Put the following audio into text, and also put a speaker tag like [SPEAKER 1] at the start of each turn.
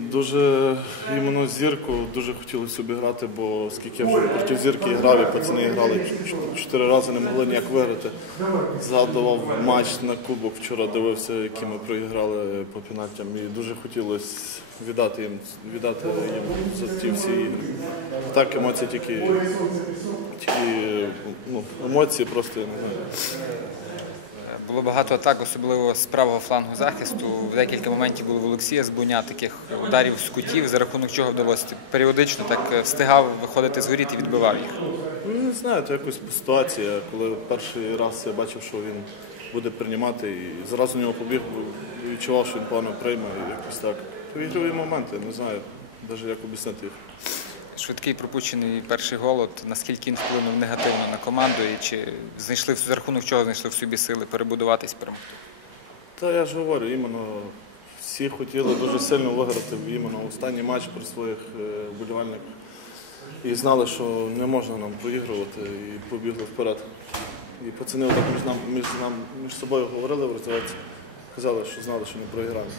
[SPEAKER 1] Дуже іменно зірку дуже хотілося обіграти, бо оскільки я вже проти зірки грав, і пацани грали чотири рази, не могли ніяк виграти. Згадував матч на кубок вчора, дивився, які ми проіграли по пенальтям. І дуже хотілося віддати їм, віддати їм за ті всі ігри. Так, емоції тільки, тільки ну, емоції просто не знаю.
[SPEAKER 2] Було багато атак, особливо з правого флангу захисту. В декілька моментів було в Олексія Збуня таких ударів з кутів, за рахунок чого вдалося періодично так е, встигав виходити з і відбивав їх.
[SPEAKER 1] Ну, не знаю, це якось ситуація, коли перший раз я бачив, що він буде приймати, і зразу нього побіг, відчував, що він погано прийме, якось так. Ігрові моменти, не знаю, навіть як об'яснити їх.
[SPEAKER 2] Швидкий пропущений перший гол, от наскільки він вплинув негативно на команду, і чи знайшли за рахунок чого знайшли в собі сили перебудуватись перемогти?
[SPEAKER 1] Та я ж говорю, іменно всі хотіли дуже сильно виграти іменно останній матч при своїх е, вболівальниках. І знали, що не можна нам проігрувати, і побігли вперед. І пацани отак між, нам, між, нам, між собою говорили в розвитці, казали, що знали, що не проіграємо.